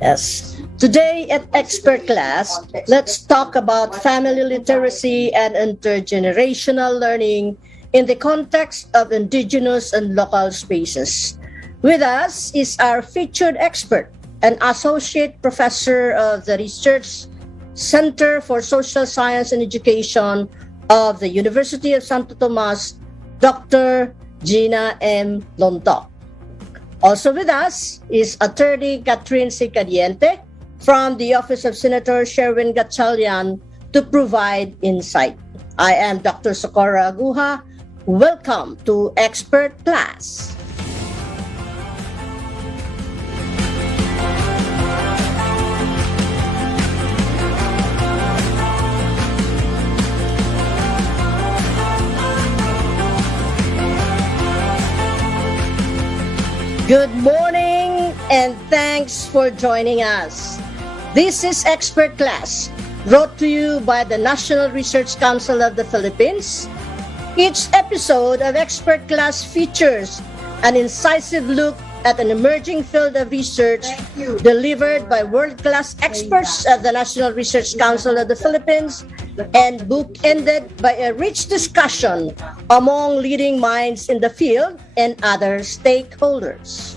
Yes. Today at Expert Class, let's talk about family literacy and intergenerational learning in the context of indigenous and local spaces. With us is our featured expert, an associate professor of the Research Center for Social Science and Education of the University of Santo Tomas, Dr. Gina M. Lonto. Also with us is Attorney Catherine C. Cadiente from the Office of Senator Sherwin Gatchalian to provide insight. I am Dr. Socorro Aguja. Welcome to Expert Class. Good morning and thanks for joining us. This is Expert Class, brought to you by the National Research Council of the Philippines. Each episode of Expert Class features an incisive look at an emerging field of research delivered by world-class experts at the National Research Council of the Philippines and bookended by a rich discussion among leading minds in the field and other stakeholders.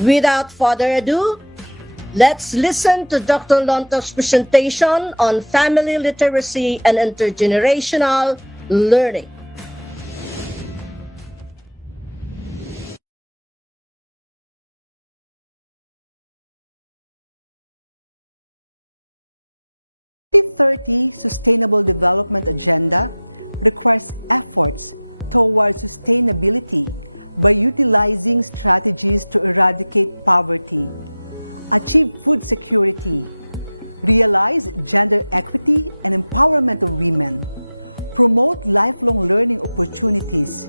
Without further ado, let's listen to Dr. Lonto's presentation on family literacy and intergenerational learning. The 2030 Sustainable Development Agenda requires efforts towards sustainability by utilizing strategies to eradicate poverty, achieve food security, realize gender equity and empowerment of women, promote lifelong learning opportunities,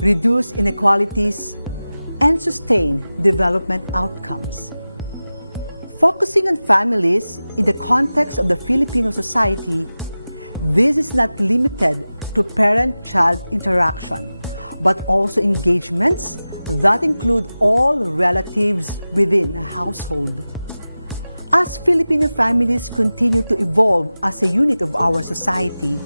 reduce inequalities, and sustain development outcomes. Focusing on families in the context of the Filipino society, this is not limited to parent-child interaction, but also engagements that include all relatives within a household. As Filipino families continue to evolve as a unit of our society,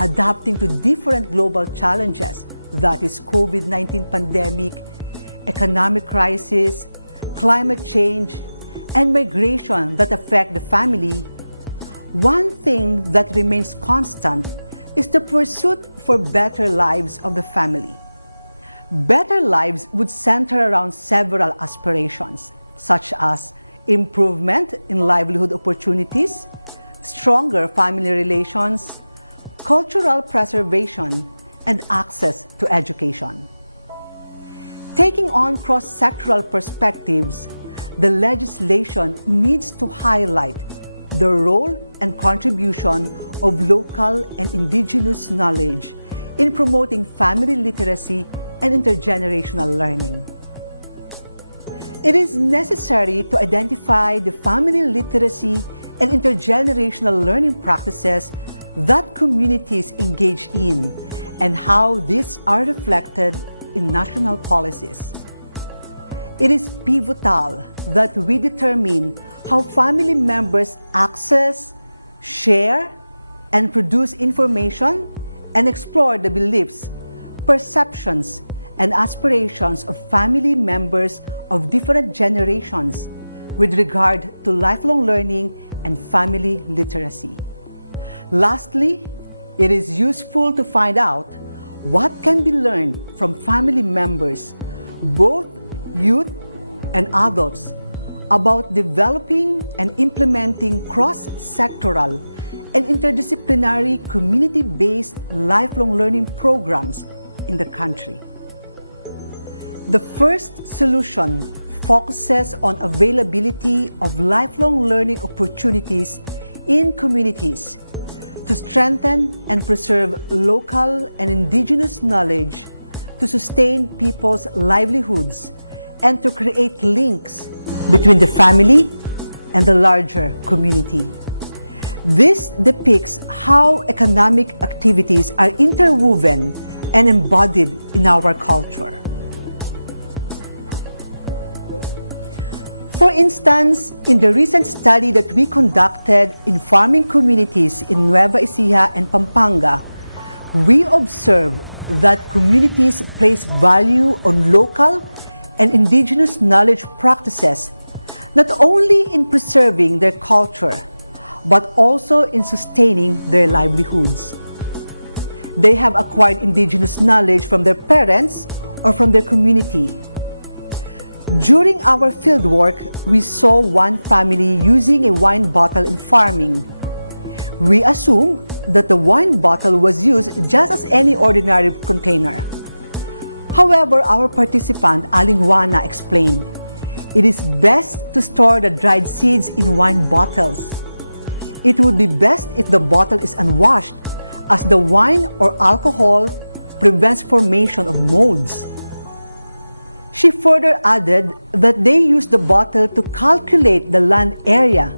adapting to different global challenges, that is COVID-19 pandemic, economic crisis, climate change, and migration that affect the family, one thing that remains constant is the pursuit for better lives of the family. Better lives would center around several aspirations, such as improvement in livelihood opportunities, stronger family relations, cultural preservation, and access to education. Taking on cross-sectoral perspectives, the legislation needs to highlight the role and contribution of local and indigenous knowledge in promoting family literacy and intergenerational learning. It is necessary to identify the family literacy and intergenerational learning practices that communities engage in and how these are reflected in national policies. It is pivotal that we determine how family members access, share, and produce information and explore the beliefs, perceptions, and aspirations of family members of different generations with regard to lifelong learning and family literacy. Lastly, it is useful to find out what can be learned from family members, both youth and adults, about developing and implementing cross-sectoral and interdisciplinary community-based lifelong learning programs in the country. The first solution focuses on availability of lifelong learning opportunities in communities to strengthen and preserve local and indigenous knowledge, to sustain people's livelihoods, and to create links between the family and the larger community. This depicts how economic activities are interwoven and embodied in our culture. For instance, in the recent study that we conducted in farming communities in Nueva Ecija and Pampanga, we observed that communities place value on local and indigenous knowledge practices, not only in preserving their culture, but also in sustaining their livelihoods. They have acquired indigenous knowledge from their parents or from their community. During our fieldwork, we saw one family using a wine bottle in farming. We assumed that the wine bottle was used just as any ordinary container. However, our participant, Aling Juana, explained, it is best to store the dried seeds in wine bottles. It would be best if the bottle is unwashed, as the wine or alcohol prevents formation of molds. She further added that they use the bottle to calculate the land area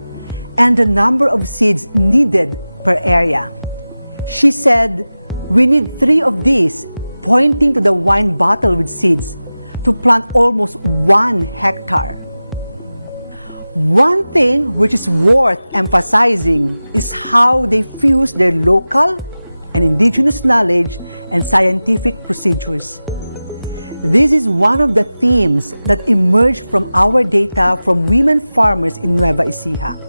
and the number of seeds needed per area. She said, "We need 3 of these," pointing to the wine bottle with seeds, to plant almost 1 hectare. One thing which is worth emphasizing is how they fuse their local and indigenous knowledge and scientific procedures. This is one of the themes that emerged from our data from women farmers in Nueva Ecija.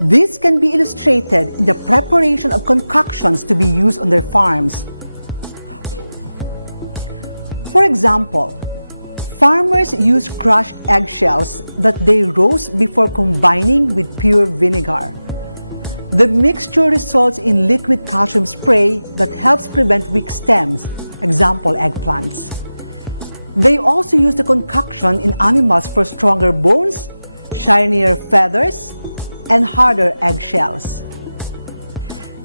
This can be illustrated in the preparation of concoctions to be used on their farms. For example, farmers use crushed eggshells that they roast before combining with pure vinegar. The mixture results in liquid calcium spray that helps prevent weak stems, example eggplants. They also use the concoction in animals for stronger bones, shinier feathers, and harder eggshells.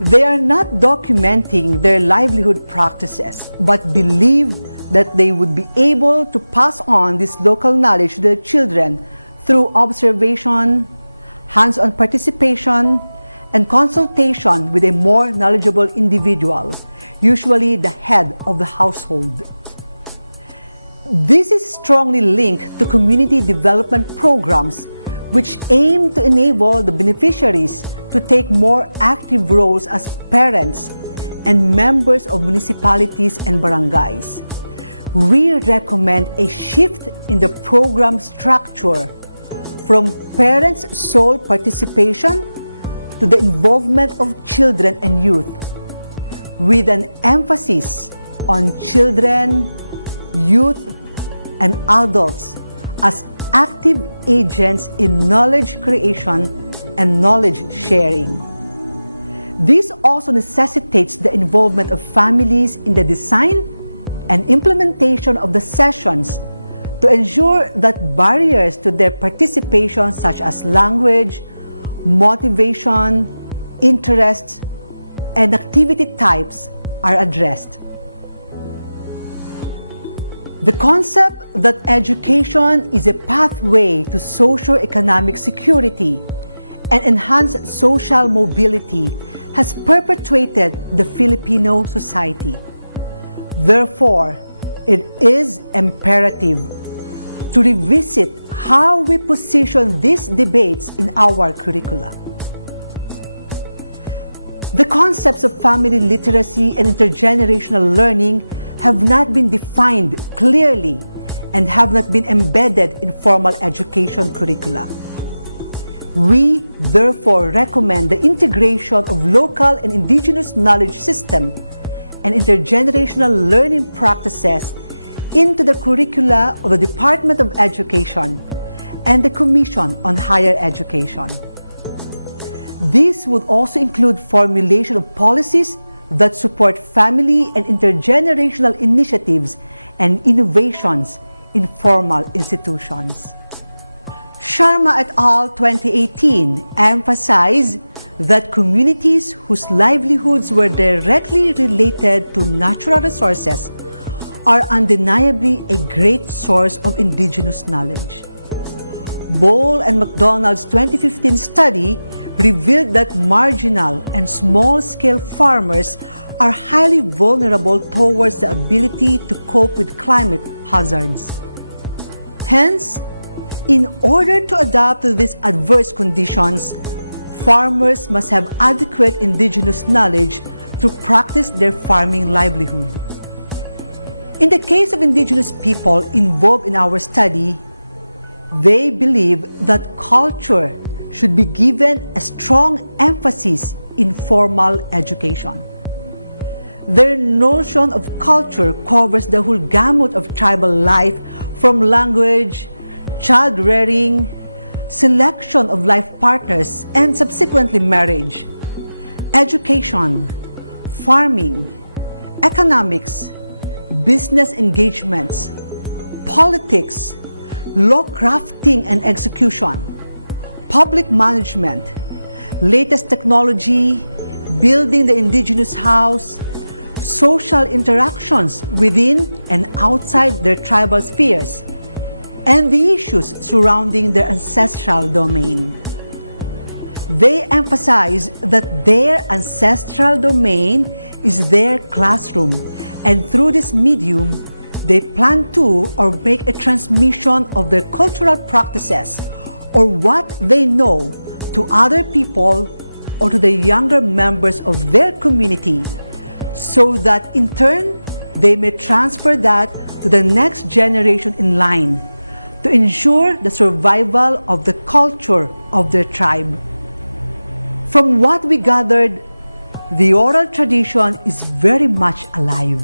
They are not documenting their livelihood practices, but believe that they would be able to pass on this local knowledge to their children through observation, hands-on participation, and consultation with a more knowledgeable individual, usually the head of the household. This is strongly linked to community development programs which aim to enable the beneficiaries to take more active roles as parents and members of municipalities and barangays. We recommend a shift in the program structure from parents' sole participation to the involvement of children and youth, with an emphasis on children, youth, and adults as active agents in knowledge creation and knowledge sharing. This also necessitates the involvement of families in the design and implementation of the sessions to ensure that barriers to their participation, such as language, motivation, interests, and activity types, are addressed. The concept that education is a pathway to socio-economic security and enhanced social mobility has perpetuated the Filipino society. Therefore, it is imperative to revisit how we position these debates in our curricula. The concepts of family literacy and intergenerational learning have not been defined clearly and have not been embedded in formal education curricula. We therefore recommend the integration of local and indigenous knowledge system and intergenerational learning practices into the curricula of the Department of Education and the Commission on Higher Education. This would also include formulation of policies that support family and intergenerational initiatives and innovations in formal institutions. Sharma et al. 2018 emphasized that communities whose livelihoods were directly related to natural resources are undeniably a great source of indigenous knowledge. Ball and McDonald's 2015 study revealed that marginal and small-scale farmers are highly vulnerable towards the ability to cope with climate hazards. Hence, In order to adapt to these adverse conditions, farmers must have adequate indigenous knowledge to practice their farming livelihood. In the case of indigenous people involved in our study, they believe that culture should be given a strong emphasis in formal education. Their notion of culture covers the whole gamut of tribal life, from language, child rearing, selection of life partners, and subsequently marriage, education, farming, economics, business engagements, politics, law crafting and execution, public management, latest technology, building the indigenous house, social interactions within and outside their tribal spheres, and the issues surrounding their ancestral domain. They emphasize that their ancestral domain is their classroom, and through this medium, they plan to or make a transmission of their cultural practices or what they know to other people or to the younger members of their community, so that in turn they may transfer that to the next generation in line to ensure the survival of the culture of their tribe. From what we gathered, the oral tradition is very much alive.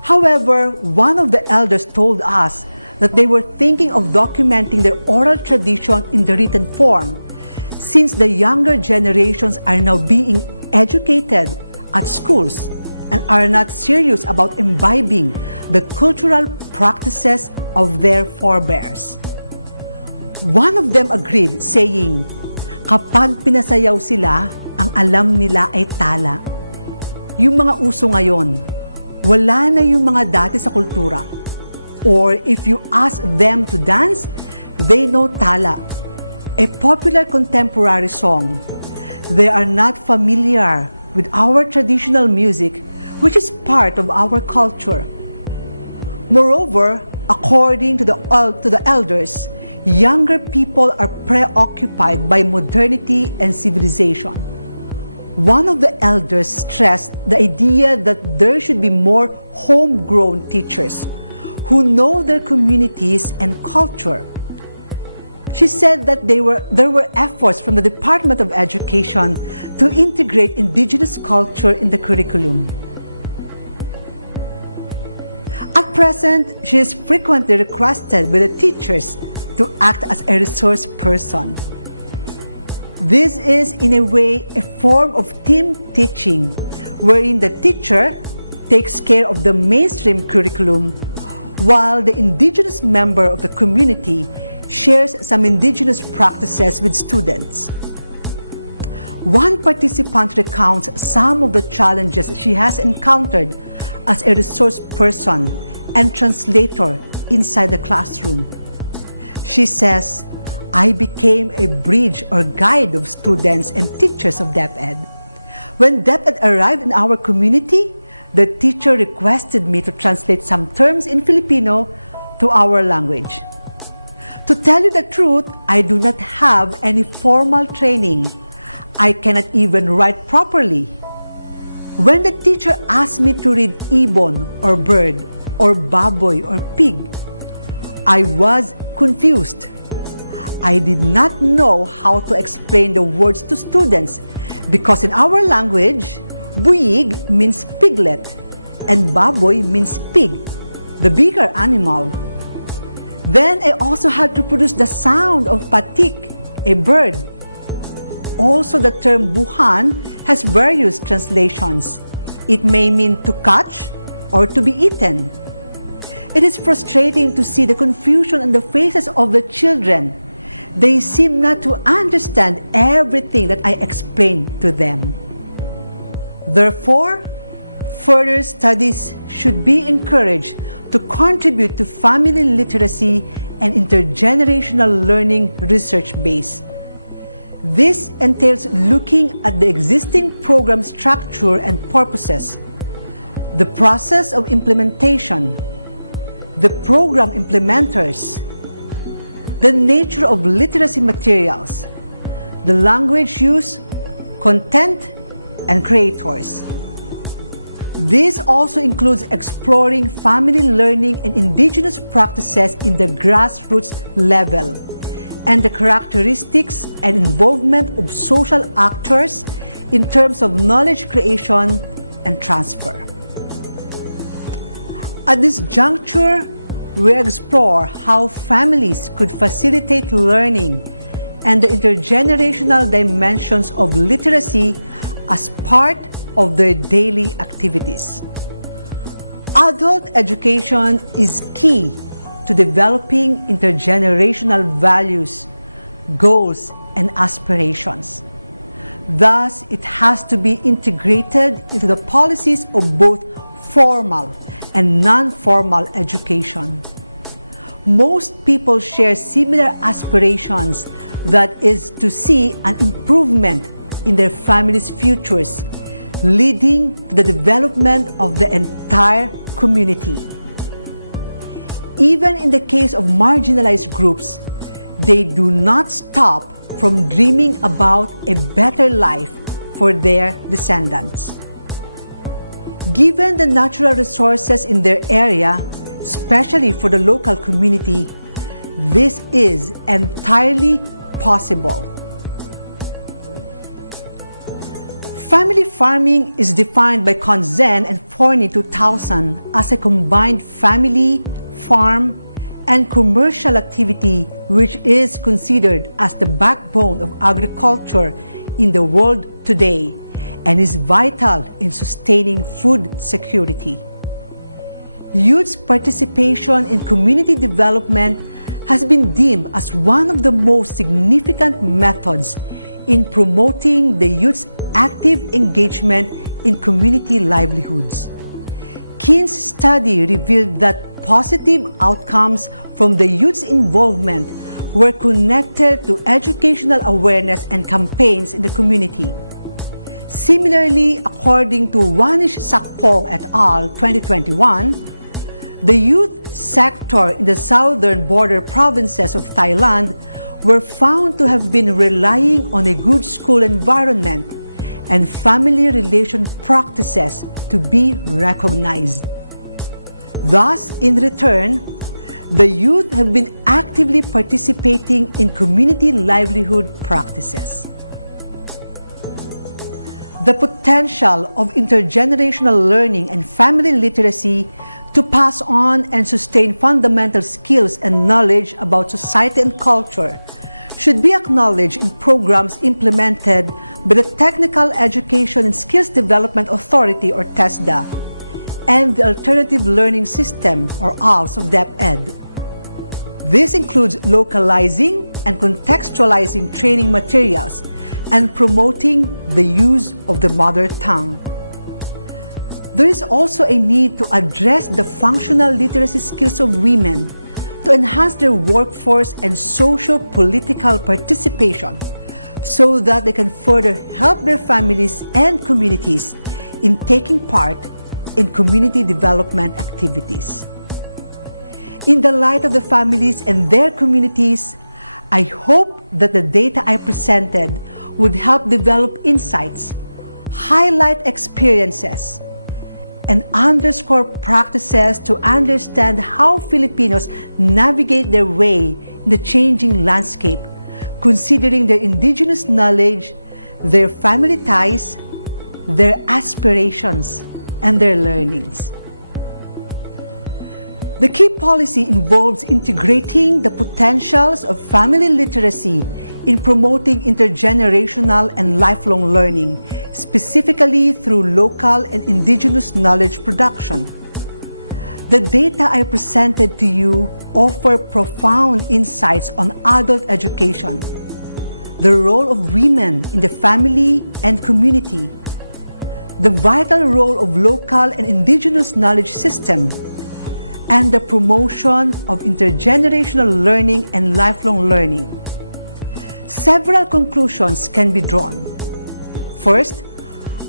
However, one of the elders told us that they were thinking of documenting their oral tradition in the written form, since the younger generations are now being educated at schools and are not serious about imbibing the cultural practices of their forebears. One of them agreed, saying, "Kapag pinasayaw sila, ang alam nila ay tala." Yung mga uso ngayon, wala na yung mga dati sa kultura. Or if you ask them to dance, they know tala, a popular contemporary song. They are not familiar with our traditional music, which is part of our culture. Moreover, according to the elders, younger people are preoccupied by modernity and civilization. One of the elders stressed the idea that there should be more homegrown teachers who know their communities and culture. She said that there were efforts from the Department of Education to integrate indigenous culture in the curriculum. At present, she is frequently requested by the teachers to act as a resource person. This is, in a way, a form of team teaching, wherein the teacher takes care of the mainstream curriculum, while the indigenous member of the community shares some indigenous practices with students. One participant recounts some of the challenges she has encountered as a resource person and translator inside the classroom. She says, "I became a bridge or guide of students and teachers of DepEd. When DepEd arrived in our community, the teacher requested me to translate some terms in Filipino to our language. To tell you the truth, I do not have any formal training. I cannot even write properly. When the teacher asked me to read ibon or bird or baboy or pig, I was confused. I did not know how to explain the words to students because in our language, buig means piglet and baboy means pig, the bigger animal. Then I also had to produce the sound of patik, a bird. Also, the term buhan has various translations. It may mean to catch or to be eaten. It is frustrating to see the confusion on the faces of the children. They seem not to understand everything that I explained to them. Therefore, further studies should be encouraged to contribute to family literacy and intergenerational learning research base. This entails looking at the existing program structure and purposes, the process of implementation, the program implementers, the nature of literacy materials, the language used, content, and creators. This also includes exploring family learning and indigenous practices in the grassroots level, and the characteristics and involvement of social actors in terms of knowledge creation and transfer. At this juncture, we explore how families could facilitate learning and the intergenerational dimensions of literacy as part of their daily activities. Adult education is key to developing intergenerational values, goals, and aspirations. Thus, it has to be integrated into the policies of both formal and non-formal education. Most people share similar aspirations, that is to see an improvement in their families' futures, leading to the development of the entire community. Even in the case of marginalized groups, they do not stop from dreaming about a better life for their descendants. Given the natural resources in their area, especially for the local community, this is entirely possible. Family farming is defined by Konzen and Forney 2000 as a combined family, farm, and commercial activity which is considered as the backbone of agriculture in the world today and is vital in sustaining food security. Youth's participation in community development has been deemed as one of the most significant methods in promoting the youth's active engagement in community livelihoods. Keen's study revealed that positive outcomes from the youth's involvement were connected to educational awareness and campaigns in the community. Similarly, according to Wanish Sakpong et al. 2021, the youth sector in the southern border provinces of Thailand were found to have been relying on a good school environment and family relation practices to be recognized. Thus, in return, the youth have been actively participating in community livelihood practices. The potential of intergenerational learning and family literacy to pass on and sustain fundamental skills and knowledge about society and culture should be acknowledged in programs implemented by the Technical Education and Skills Development Authority, or TESDA, and the Alternative Learning System, or ALS, of DepEd. This includes localizing and contextualizing training materials and promoting the use of the mother tongue. There is also a need to address the functional literacy skills of women to enhance their workforce and socio-political participation so that they can further help their families and communities in taking part in community development activities. In the light of the families and their communities, I hope that the data I presented would help develop insights, highlight experiences, and underscore practices to understand how Filipinos navigate their way in the changing landscape, considering their indigenous knowledge, their family ties, their aspirations, and their learnings. The key policy involves integrating the potentials of family literacy in promoting intergenerational and lifelong learning, specifically through local and indigenous knowledge production. The data I presented to you offer profound insights on adult education, the role of women in the family and community, the vital role of local and indigenous knowledge system, and the promotion of intergenerational learning and lifelong learning. Several conclusions can be drawn. First,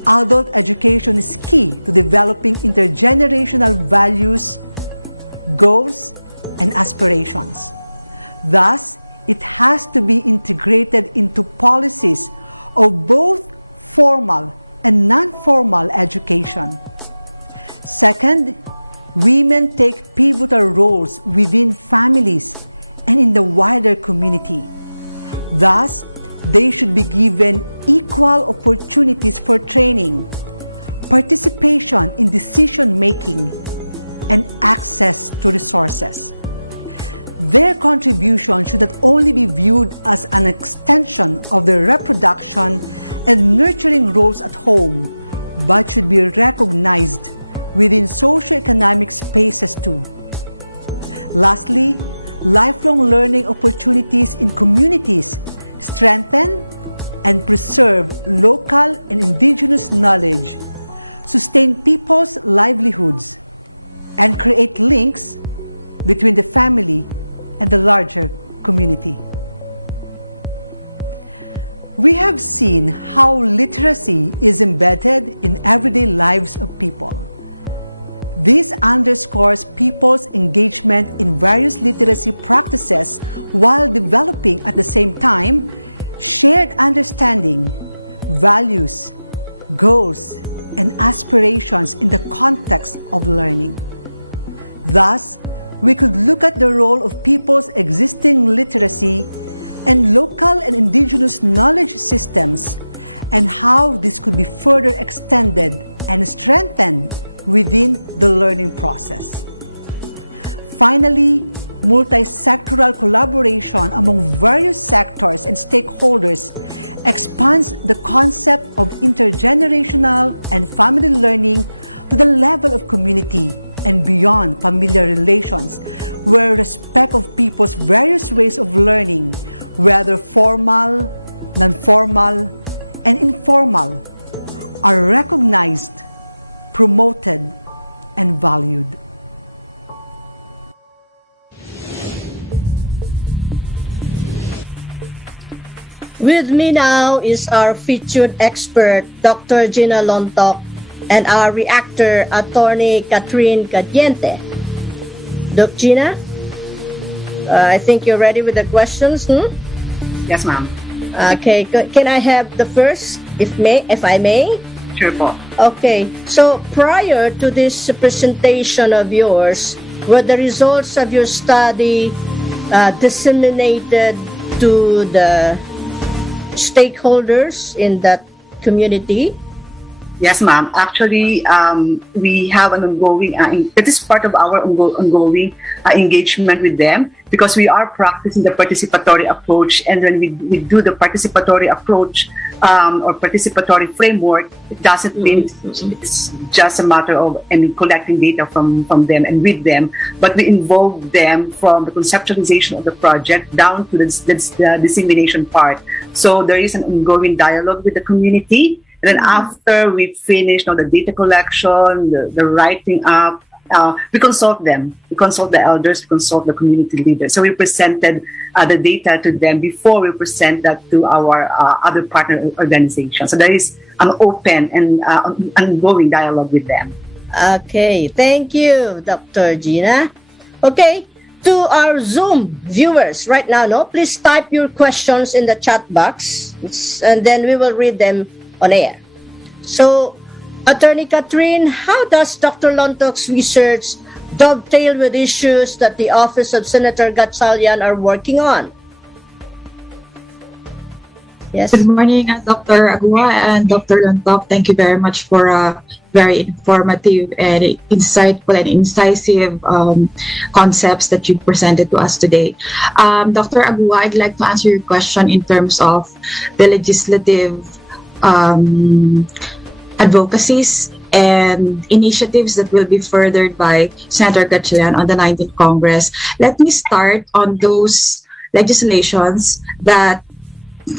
adult education is key to developing intergenerational values, goals, and aspirations. Thus, it has to be integrated into policies of both formal and non-formal education. Second, women take pivotal roles within families and in the wider community. Thus, they should be given equal opportunities for training, participation in decision-making, and access to resources. Their contribution should not only be viewed as an extension of their reproduction and nurturing roles at home, but should be recognized within socioeconomic spaces too. Lastly, lifelong learning opportunities in communities strengthen and preserve local and indigenous knowledge, sustain people's livelihoods, and create links between the family and the larger community. We have seen how literacy is embedded in everyday lives of people. This underscores people's engagement in various literacy practices while developing at the same time shared understanding, values, goals, and aspirations in the context of learning. Thus, we could look at the role of people's existing literacy and local and indigenous knowledge systems and how this could be further extended and strengthened within the learning process. Finally, multi-sectoral collaboration among various sectors and stakeholders expands the concept of intergenerational and family learning to the level of community and beyond familiar relations, where respect of people's various ways of learning, whether formal, non-formal, and informal, are recognized, promoted, and valued. With me now is our featured expert, Dr. Gina Lontok, and our reactor, Attorney Catherine Cadiente. Doc Gina, I think you're ready with the questions. Yes, ma'am. Okay, can I have the first, if I may? Sure po. Okay, so prior to this presentation of yours, were the results of your study disseminated to the stakeholders in that community? Yes, ma'am. Actually, we have an ongoing, it is part of our ongoing engagement with them because we are practicing the participatory approach. And when we do the participatory approach or participatory framework, it doesn't mean it's just a matter of collecting data from them and with them, but we involve them from the conceptualization of the project down to the dissemination part. So there is an ongoing dialogue with the community. And then after we finish the data collection, the writing up, we consult them. We consult the elders, we consult the community leaders. So we presented the data to them before we present that to our other partner organizations. So there is an open and ongoing dialogue with them. Okay, thank you, Dr. Gina. Okay, to our Zoom viewers right now, please type your questions in the chat box, and then we will read them on air. So, Attorney Catherine, how does Dr. Lontok's research dovetail with issues that the Office of Senator Gatchalian are working on? Yes. Good morning, Dr. Agua and Dr. Lontok. Thank you very much for a very informative and insightful and incisive concepts that you presented to us today. Dr. Agua, I'd like to answer your question in terms of the legislative advocacies and initiatives that will be furthered by Senator Gatchalian on the 19th Congress. Let me start on those legislations that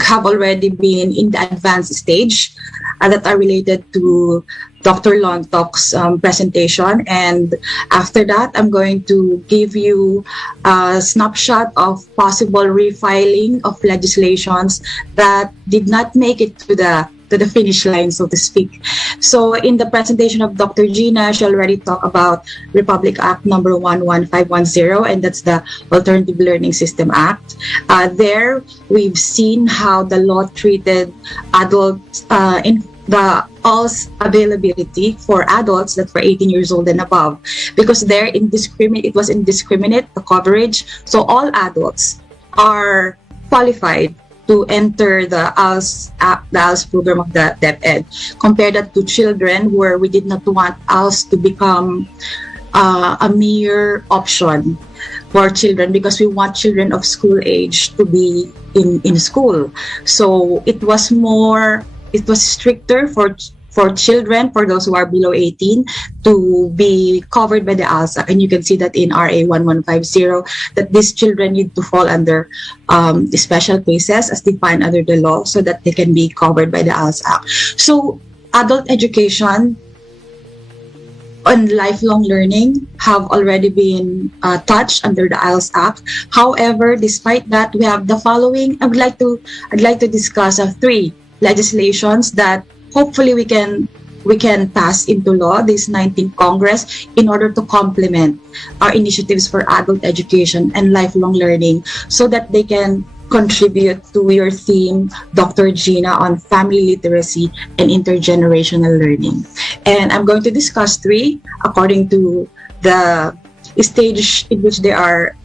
have already been in the advanced stage that are related to Dr. Lontok's presentation. And after that, I'm going to give you a snapshot of possible refiling of legislations that did not make it to the to the finish line, so to speak. So in the presentation of Dr. Gina, she already talked about Republic Act number 11510, and that's the Alternative Learning System Act. There, we've seen how the law treated adults in the ALS availability for adults that were 18 years old and above, because there it was indiscriminate, the coverage. So all adults are qualified to enter the ALS program of the DepEd, compared that to children where we did not want ALS to become a mere option for children, because we want children of school age to be in school. So it was stricter for children, for those who are below 18, to be covered by the ALS Act. And you can see that in RA 1150, that these children need to fall under the special cases as defined under the law, so that they can be covered by the ALS Act. So adult education and lifelong learning have already been touched under the ALS Act. However, despite that, we have the following. I'd like to discuss three legislations that hopefully we can pass into law this 19th Congress, in order to complement our initiatives for adult education and lifelong learning, so that they can contribute to your theme, Dr. Gina, on family literacy and intergenerational learning. And I'm going to discuss three according to the stage in which they are,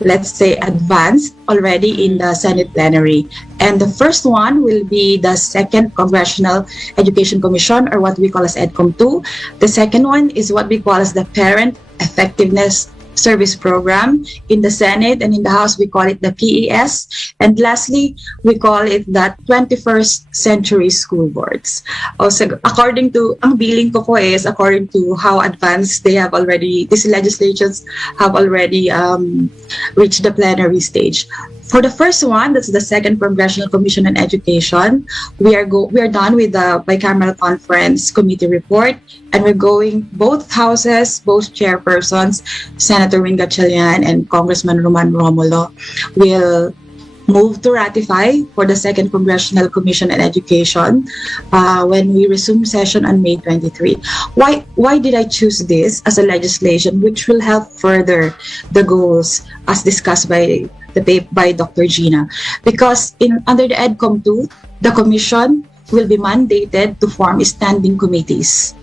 let's say, advanced already in the Senate plenary. And the first one will be the Second Congressional Education Commission, or what we call as EDCOM2. The second one is what we call as the Parent Effectiveness Service Program. In the Senate and in the House, we call it the PES. And lastly, we call it the 21st Century School Boards. Also, according to, ang billing ko po is according to how advanced they have already, these legislations have already reached the plenary stage. For the first one, that's the Second Congressional Commission on Education, we are done with the bicameral conference committee report, and we're going, both houses, both chairpersons, Senator Wing Gatchalian and Congressman Roman Romulo, will move to ratify for the Second Congressional Commission on Education when we resume session on May 23. Why did I choose this as a legislation which will help further the goals as discussed by Dr. Gina? Because under the EDCOM2, the Commission will be mandated to form standing committees.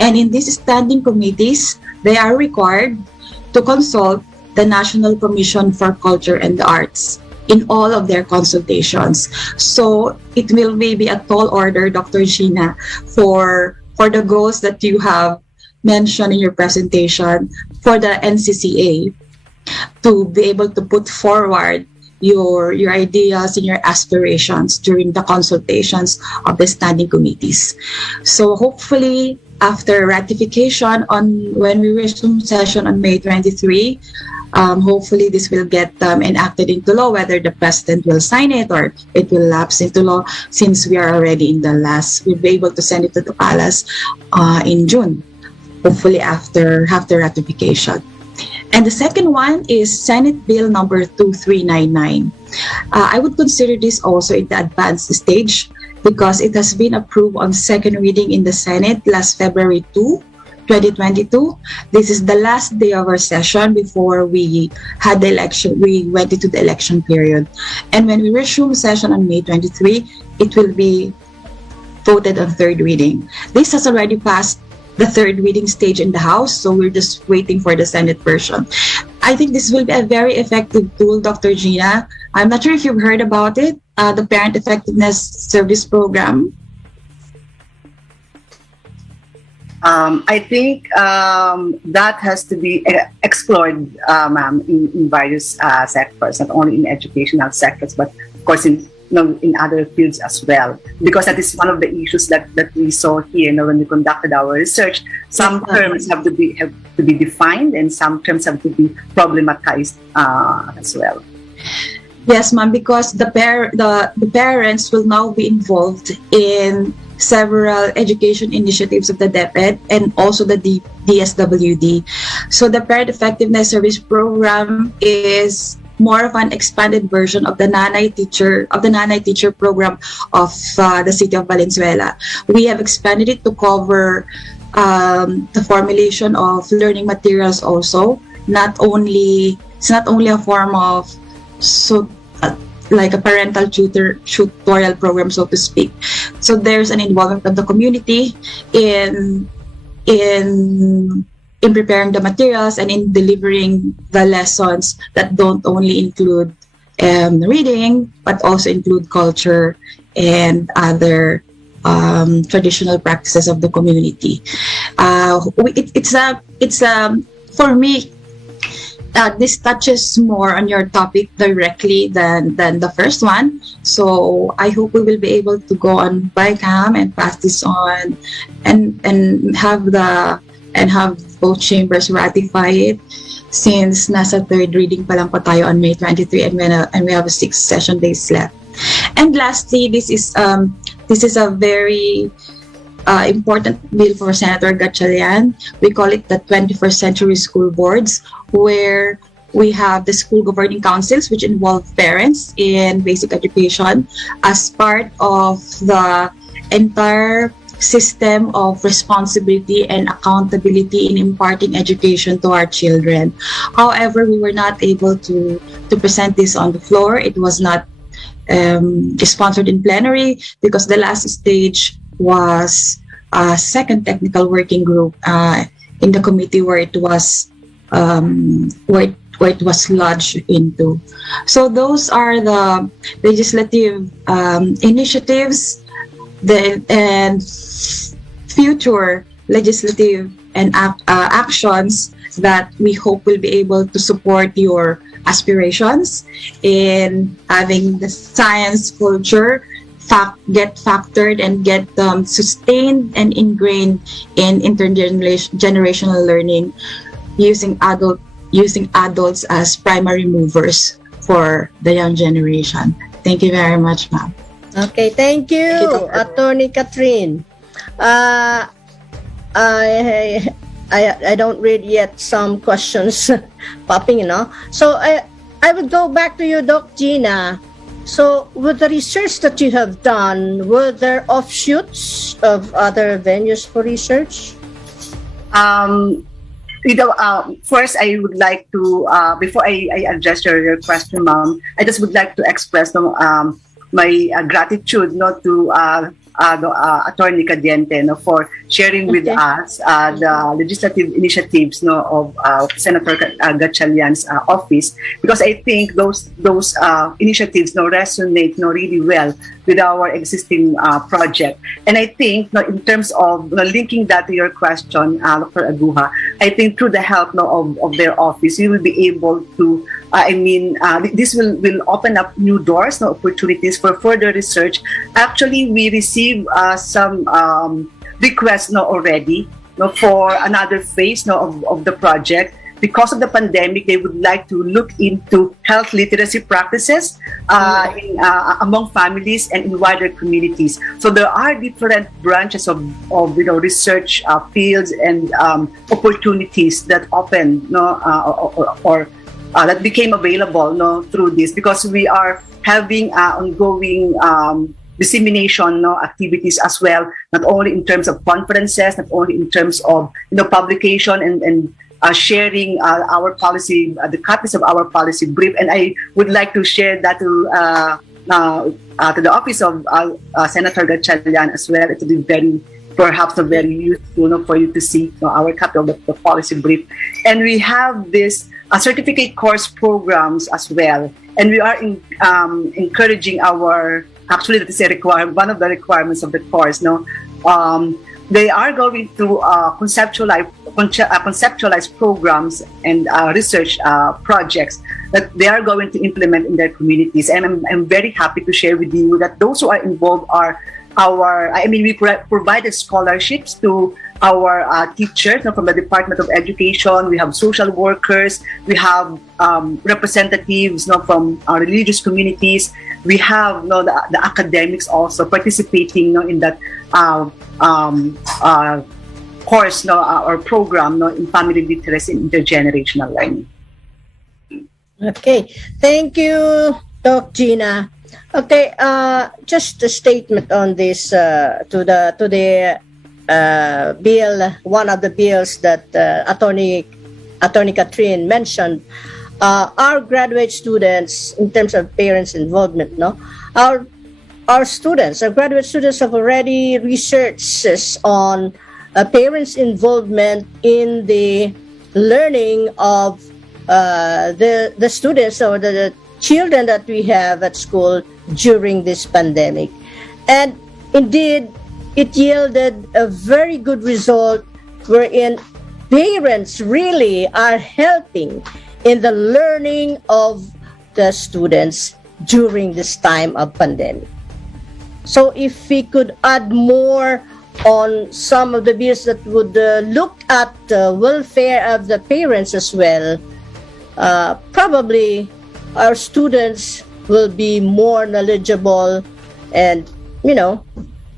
And in these standing committees, they are required to consult the National Commission for Culture and the Arts in all of their consultations. So it will be a tall order, Dr. Gina, for the goals that you have mentioned in your presentation for the NCCA, to be able to put forward your ideas and your aspirations during the consultations of the standing committees. So hopefully, after ratification when we resume session on May 23, hopefully this will get enacted into law, whether the president will sign it or it will lapse into law, since we are already in the last. We'll be able to send it to the palace in June, hopefully after ratification. And the second one is Senate Bill number 2399. I would consider this also in the advanced stage, because it has been approved on second reading in the Senate last February 2, 2022. This is the last day of our session before we had the election. We went into the election period. And when we resume session on May 23, it will be voted on third reading. This has already passed the third reading stage in the House, so we're just waiting for the Senate version. I think this will be a very effective tool, Dr. Gina. I'm not sure if you've heard about it, the Parent Effectiveness Service Program. I think that has to be explored, ma'am, in various sectors, not only in educational sectors, but of course in other fields as well. Because that is one of the issues that we saw here. When we conducted our research, some terms have to be defined, and some terms have to be problematized as well. Yes, ma'am, because the parents will now be involved in several education initiatives of the DepEd and also the DSWD. So the Parent Effectiveness Service Program is more of an expanded version of the Nanay Teacher program of the city of Valenzuela. We have expanded it to cover the formulation of learning materials also. It's not only a form of like a parental tutorial program, so to speak. So there's an involvement of the community in preparing the materials and in delivering the lessons that don't only include reading, but also include culture and other traditional practices of the community. For me, this touches more on your topic directly than the first one. So I hope we will be able to go on BICAM and pass this on and have both chambers ratify it, since nasa third reading pa lang po tayo on May 23 and we have 6 session days left. And lastly, this is a very important bill for Senator Gatchalian. We call it the 21st Century School Boards, where we have the school governing councils, which involve parents in basic education as part of the entire system of responsibility and accountability in imparting education to our children. However, we were not able to present this on the floor. It was not sponsored in plenary because the last stage was a second technical working group in the committee where it was lodged into. So those are the legislative initiatives and future legislative and actions that we hope will be able to support your aspirations in having the science culture get factored and get sustained and ingrained in intergenerational learning, using adults as primary movers for the young generation. Thank you very much, ma'am. Okay, thank you, Attorney Catherine. I don't read yet some questions popping, So I would go back to you, Doc Gina. So with the research that you have done, were there offshoots of other venues for research? First, I would like to, before I address your question, ma'am, I just would like to express my gratitude to Attorney Cadiente for sharing with us the legislative initiatives of Senator Gatchalian's office, because I think those initiatives resonate really well with our existing project. And I think in terms of linking that to your question, Dr. Aguja, I think through the help of their office, you will be able to this will open up new doors, opportunities for further research. Actually, we received some requests already for another phase of the project. Because of the pandemic, they would like to look into health literacy practices among families and in wider communities. So there are different branches of research fields and opportunities that open or that became available through this, because we are having ongoing dissemination activities as well, not only in terms of conferences, not only in terms of publication and sharing our policy, the copies of our policy brief. And I would like to share that to the office of Senator Gatchalian as well. It would be perhaps very useful for you to see our copy of the policy brief. And we have this certificate course programs as well. And we are encouraging actually that is one of the requirements of the course. They are going to conceptualize programs and research projects that they are going to implement in their communities. And I'm very happy to share with you that those who are involved are we provided scholarships to our teachers from the Department of Education. We have social workers. We have representatives from our religious communities. We have the academics also participating in that course or program in family literacy and intergenerational learning. Okay, thank you, Doc Gina. Okay, just a statement on this to the bill, one of the bills that Attorney Catherine mentioned. Our graduate students, in terms of parents' involvement, no, our our graduate students, have already researched on parents' involvement in the learning of the students or the children that we have at school during this pandemic. And indeed, it yielded a very good result wherein parents really are helping in the learning of the students during this time of pandemic. So if we could add more on some of the bills that would look at the welfare of the parents as well, probably our students will be more knowledgeable and,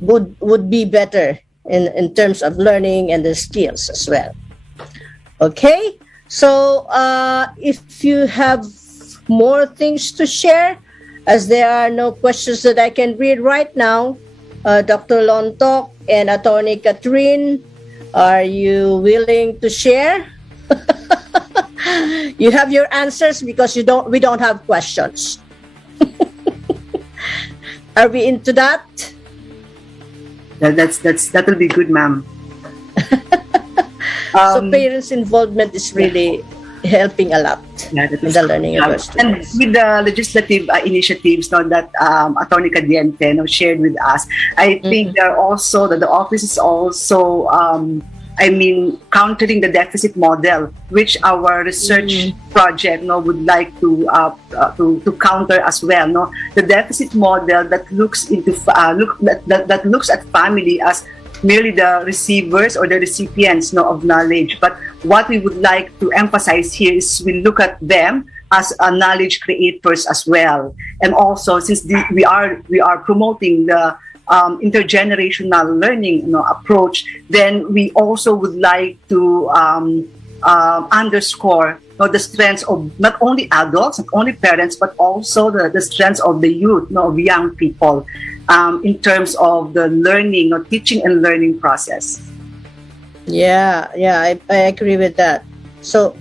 would be better in terms of learning and the skills as well. Okay, so if you have more things to share, as there are no questions that I can read right now, Dr. Lontok and Attorney Catherine, are you willing to share? You have your answers because we don't have questions. Are we into that? That will be good, ma'am. So parents' involvement is really helping a lot Yeah, that in is the learning of our And students. with the legislative initiatives that Attorney Cadiente shared with us, I think there are also that the office is also, countering the deficit model, which our research project would like to counter as well. No, the deficit model that looks into that looks at family as merely the receivers or the recipients of knowledge. But what we would like to emphasize here is we look at them as knowledge creators as well. And also, since we are promoting the intergenerational learning approach, then we also would like to underscore the strengths of not only adults, not only parents, but also the strengths of the youth, of young people, in terms of the learning or teaching and learning process. Yeah, I agree with that. So,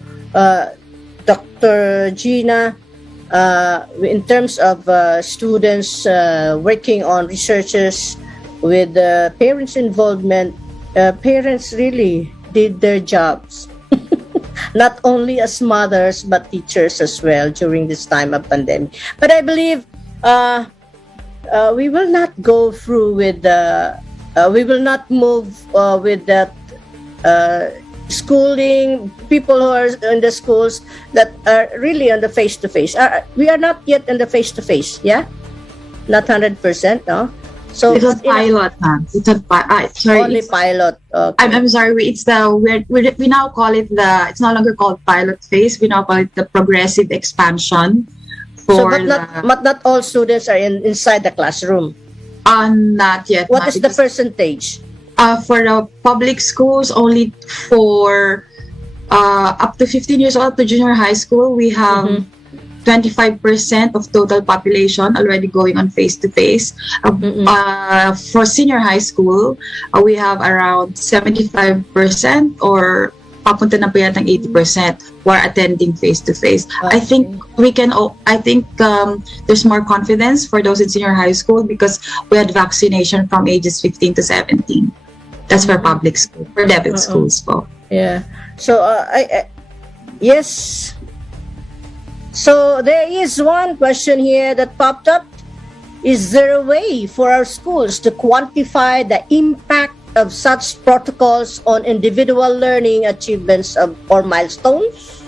Dr. Gina, in terms of students working on researches with parents' involvement, parents really did their jobs, not only as mothers but teachers as well during this time of pandemic. But I believe we will not go through with we will not move with that schooling, people who are in the schools that are really on the face-to-face. We are not yet in the face-to-face, yeah? Not 100%, no? So It's a pilot, ma'am. It's a sorry. only pilot. Okay. I'm sorry. It's we now call it it's no longer called pilot phase. We now call it the progressive expansion. So, but not all students are inside the classroom. Not yet. What ma'am, is the percentage? For the public schools, only for up to 15 years old to junior high school, we have 25% of total population already going on face-to-face. For senior high school, we have around 75% or papunta na po yatang 80% who are attending face-to-face. Okay. I think there's more confidence for those in senior high school because we had vaccination from ages 15 to 17. That's for public school, for debit schools po. Yeah. So yes. So there is one question here that popped up. Is there a way for our schools to quantify the impact of such protocols on individual learning achievements or milestones?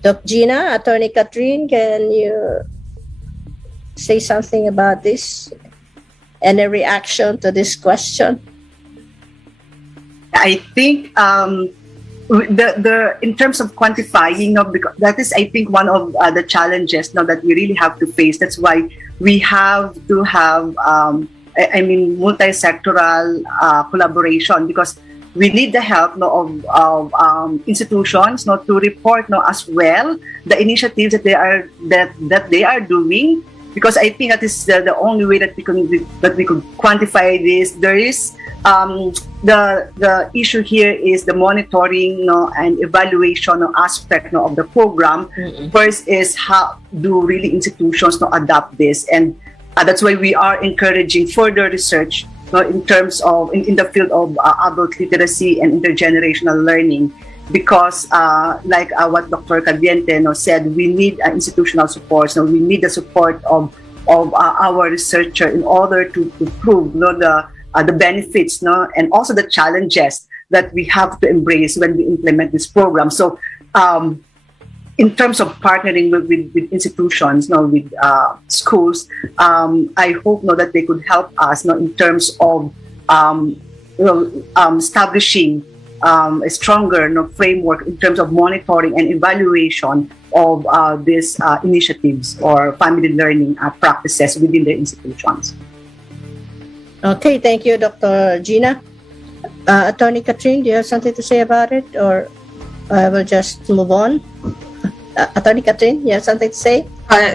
Dr. Gina, Attorney Catherine, can you say something about this? Any reaction to this question? I think the in terms of quantifying, because that is, I think, one of the challenges now that we really have to face. That's why we have to have multi-sectoral collaboration, because we need the help of institutions to report as well the initiatives that they are doing, because I think that is the only way that we could quantify this. There is the issue here is the monitoring and evaluation aspect of the program. First is how do really institutions adopt this, and that's why we are encouraging further research in terms of in the field of adult literacy and intergenerational learning, because like what Dr. Cadiente said, we need institutional support. So we need the support of our researcher in order to prove the benefits and also the challenges that we have to embrace when we implement this program. So in terms of partnering with institutions, with schools, I hope that they could help us in terms of establishing a stronger framework in terms of monitoring and evaluation of these initiatives or family learning practices within the institutions. Okay, thank you, Dr. Gina. Attorney Catherine, do you have something to say about it, or I will just move on? Attorney Catherine, you have something to say?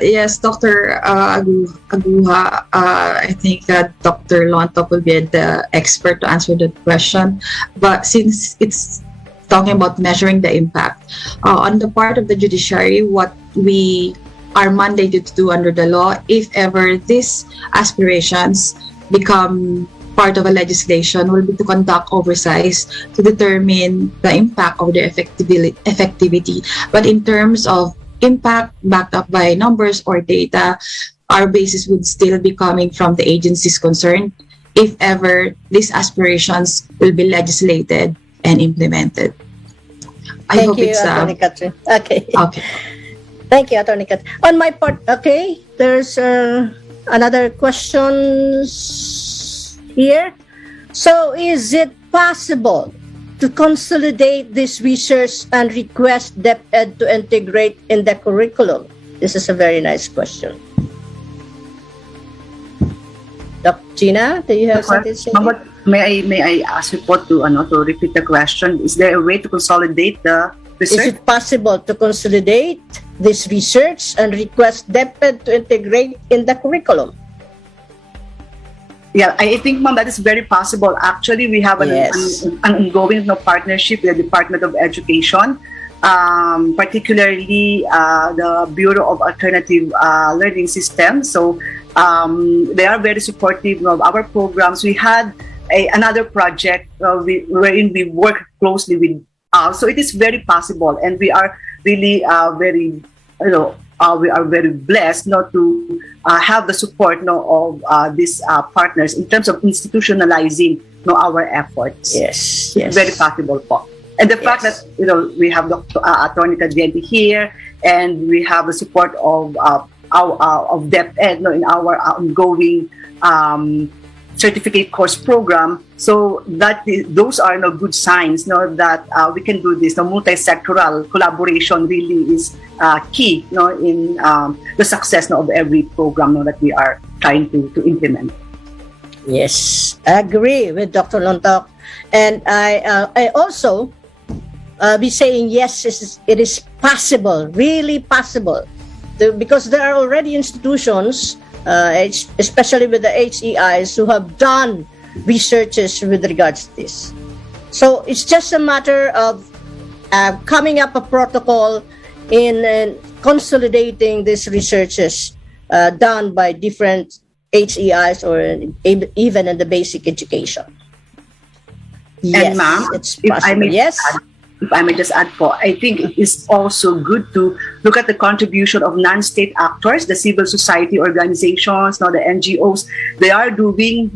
Yes, Dr. Aguha, I think that Dr. Lontok will be the expert to answer that question. But since it's talking about measuring the impact, on the part of the judiciary, what we are mandated to do under the law, if ever these aspirations become part of a legislation, will be to conduct oversights to determine the impact of the effectivity. But in terms of impact backed up by numbers or data, our basis would still be coming from the agencies concerned if ever these aspirations will be legislated and implemented. Thank you, Attorney Catherine. Okay. Thank you, Attorney Catherine. On my part, okay, there's another question here. So is it possible to consolidate this research and request DepEd to integrate in the curriculum? This is a very nice question. Dr. Gina, do you have something to say? May I ask you to repeat the question? Is there a way to consolidate the research? Is it possible to consolidate this research and request DepEd to integrate in the curriculum? Yeah, I think, ma'am, that is very possible. Actually, we have an ongoing partnership with the Department of Education, particularly the Bureau of Alternative Learning Systems. So they are very supportive of our programs. We had another project wherein we work closely with. So it is very possible, and we are really very, we are very blessed not to have the support of these partners in terms of institutionalizing our efforts. Yes. Very possible po. And the fact that we have Dr. Attorney Cadiente here, and we have the support of DepEd in our ongoing certificate course program. So those are good signs that we can do this. Multi-sectoral collaboration really is key in the success of every program that we are trying to implement. Yes, I agree with Dr. Lontok. And I also be saying yes, it is possible, really possible. Because there are already institutions, especially with the HEIs, who have done researches with regards to this. So it's just a matter of coming up a protocol in consolidating these researches done by different HEIs or even in the basic education. Yes, and ma'am, it's possible. If I may just add, I think it is also good to look at the contribution of non-state actors, the civil society organizations, the NGOs. They are doing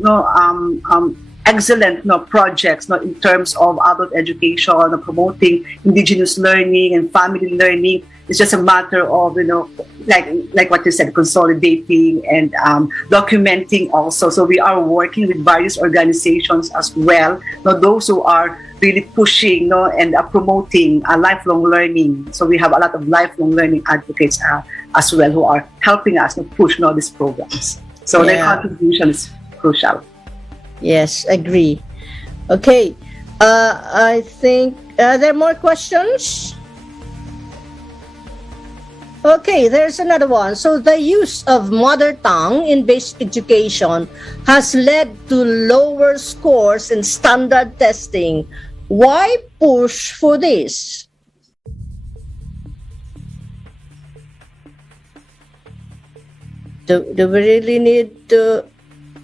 excellent projects in terms of adult education, promoting indigenous learning and family learning. It's just a matter of like what you said, consolidating and documenting also. So we are working with various organizations as well. Those who are really pushing and promoting lifelong learning. So we have a lot of lifelong learning advocates as well who are helping us to push these programs. So their contribution is crucial. Yes, agree. Okay. I think there are more questions. Okay, there's another one. So the use of mother tongue in basic education has led to lower scores in standard testing. Why push for this? Do we really need to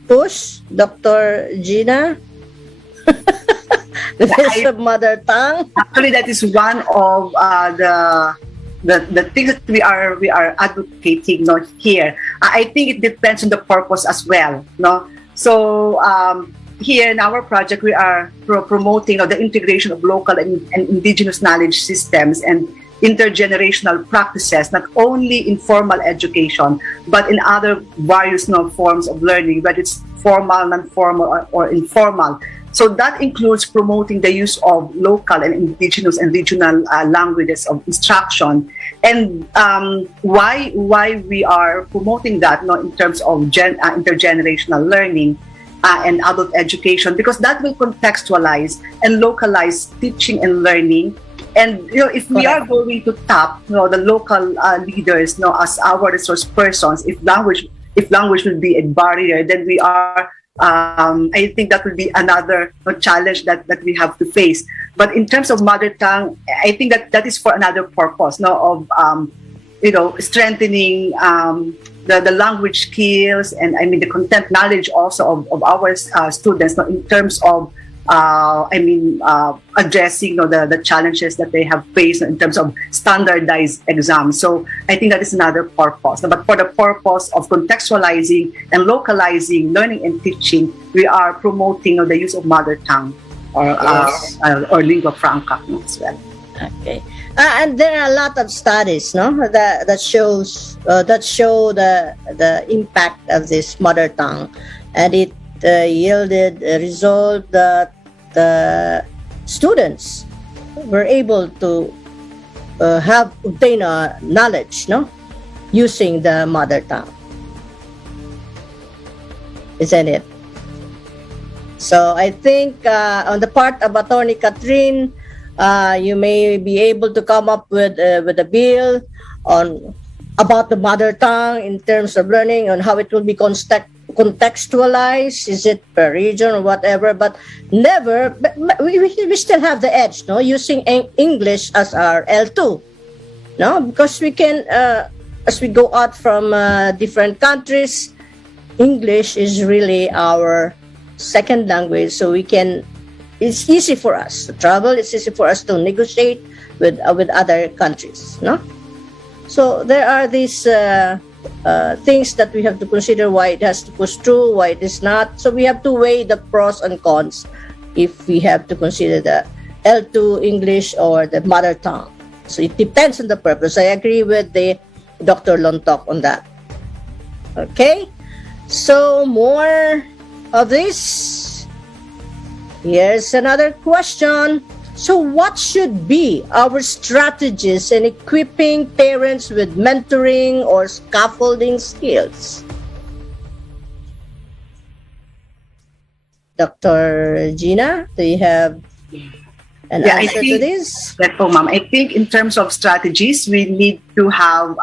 push, Dr. Gina? The use of mother tongue? Actually, that is one of the things that we are advocating, no, here. I think it depends on the purpose as well, no. So here in our project, we are promoting the integration of local and indigenous knowledge systems and intergenerational practices, not only in formal education, but in other various forms of learning, whether it's formal, non-formal, or informal. So that includes promoting the use of local and indigenous and regional languages of instruction. And why we are promoting that, in terms of intergenerational learning and adult education, because that will contextualize and localize teaching and learning. And if we are going to tap the local leaders as our resource persons, if language will be a barrier, then we are I think that will be another challenge that we have to face. But in terms of mother tongue, I think that is for another purpose, of strengthening the language skills, and the content knowledge also of our students, in terms of addressing the challenges that they have faced in terms of standardized exams. So I think that is another purpose. But for the purpose of contextualizing and localizing learning and teaching, we are promoting the use of mother tongue or lingua franca as well. Okay, and there are a lot of studies, that show the impact of this mother tongue, and it yielded a result that the students were able to obtain knowledge, using the mother tongue, isn't it? So I think on the part of Attorney Catherine, you may be able to come up with a bill about the mother tongue in terms of learning, on how it will be contextualized, is it per region or whatever, but we still have the edge, using English as our L2, because we can, as we go out from different countries, English is really our second language, so it's easy for us to travel, it's easy for us to negotiate with other countries, So there are these things that we have to consider, why it has to push through, why it is not. So we have to weigh the pros and cons if we have to consider the L2 English or the mother tongue. So it depends on the purpose. I agree with the Dr. Lontok on that. Okay, so more of this. Here's another question. So what should be our strategies in equipping parents with mentoring or scaffolding skills? Dr. Gina, do you have an answer to this? Yes, ma'am. I think in terms of strategies, we need to have